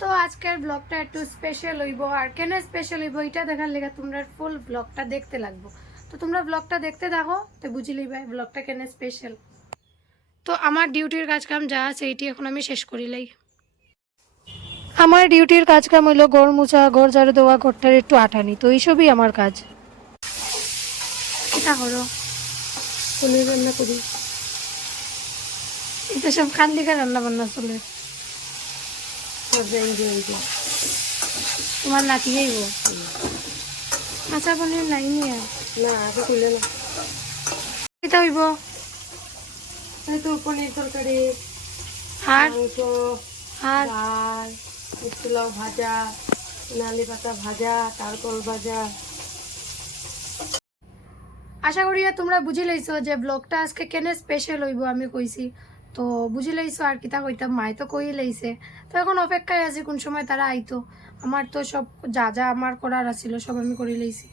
তো আজকের ব্লগটা একটু স্পেশাল হইব। আর কেন স্পেশাল হইব এটা দেখার লেগে তোমরা ফুল ব্লগটা দেখতে লাগবো। তো তোমরা ব্লগটা দেখতে থাকো তো বুঝি লইবা ব্লগটা কেন স্পেশাল তো আমার ডিউটির কাজ কাম যা আছে এইটি এখন আমি শেষ করিলাই আমার ডিউটির কাজ কাম হইল ঘর মোছা ঘর ঝাড়ু দেওয়া ঘরটার একটু আটানি তো এইসবই আমার কাজ। এটা করো। পনির রান্না করি। এটা সব খান দিকে রান্না বান্না চলে। তোমার নাতি যাইব পনির নাই নিয়ে না আগে না। হইব? এই তো পনির তরকারি আর? মাংস আর? ডাল পোলাও ভাজা নালি পাতা ভাজা তারকল ভাজা। আশা করি তোমরা বুঝি লাইছো যে ব্লগটা আজকে কেন স্পেশাল হইব আমি কইছি। তো বুঝি লাইছো আর কিতা কইতাম? মাই তো কই লাইছে। তো এখন অপেক্ষায় আছি কোন সময় তারা আইতো। আমার তো সব যা যা আমার করার আছিল সব আমি করে লাইছি।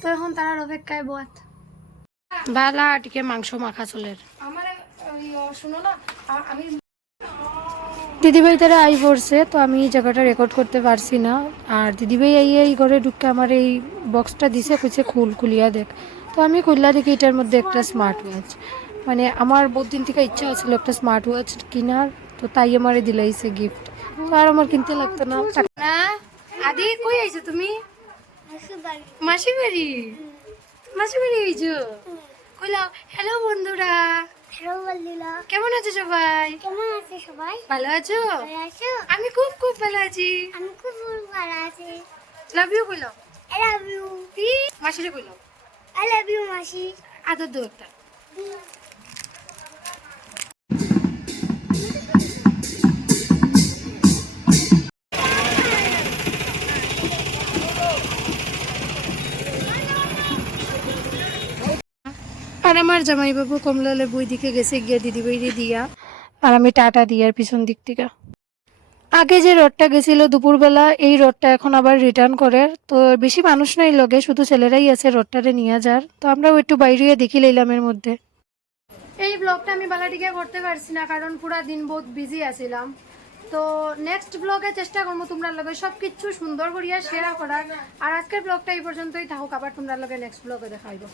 তো এখন তারার অপেক্ষায় বোয়াত বালা টিকে মাংস মাখা চলের। আমার শুনো না আমি দিদিভাই তারা আই পড়ছে তো আমি এই জায়গাটা রেকর্ড করতে পারছি না। আর দিদিভাই আইয়ে এই ঘরে ঢুকে আমার এই বক্সটা দিছে কইছে খুল খুলিয়া দেখ। তো আমি খুললা দেখি এটার মধ্যে একটা স্মার্ট ওয়াচ মানে আমার বহুত দিন থেকে ইচ্ছা ছিল একটা স্মার্ট ওয়াচ কেনার তো তাই আমারে দিলাইছে গিফট তো আর আমার কিনতে লাগতো না। না আদি কই আইছো তুমি? মাসি বাড়ি মাসি বাড়ি আইছো? কইলাও হ্যালো বন্ধুরা। হ্যালো বন্ধুরা। কেমন আছো সবাই? কেমন আছে সবাই? ভালো আছো? আমি খুব খুব ভালো আছি। আমি খুব ভালো আছি। লাভ ইউ কইলাম আই লাভ ইউ মাসিরে কইলাম আই লাভ ইউ মাসি। আদর দো একটা। আর আমার জামাইবাবু কমলালে বই দিকে গেছে গিয়া দিদি বইরে দিয়া। আর আমি টাটা দিয়ার পিছন দিক থেকে। আগে যে রোডটা গেছিল দুপুরবেলা এই রোডটা এখন আবার রিটার্ন করে। তো বেশি মানুষ নাই লগে শুধু ছেলেরাই আছে রোডটারে নিয়ে যার। তো আমরাও একটু বাইরে দেখি লইলাম এর মধ্যে। এই ব্লগটা আমি বালাটিকে করতে পারছি না কারণ পুরা দিন বহুত বিজি আছিলাম। তো নেক্সট ব্লগে চেষ্টা করব তোমরা লগে সব কিছু সুন্দর করিয়া শেয়ার করার। আর আজকের ব্লগটা এই পর্যন্তই থাকুক আবার তোমরা লগে নেক্সট ব্লগে দেখাইব।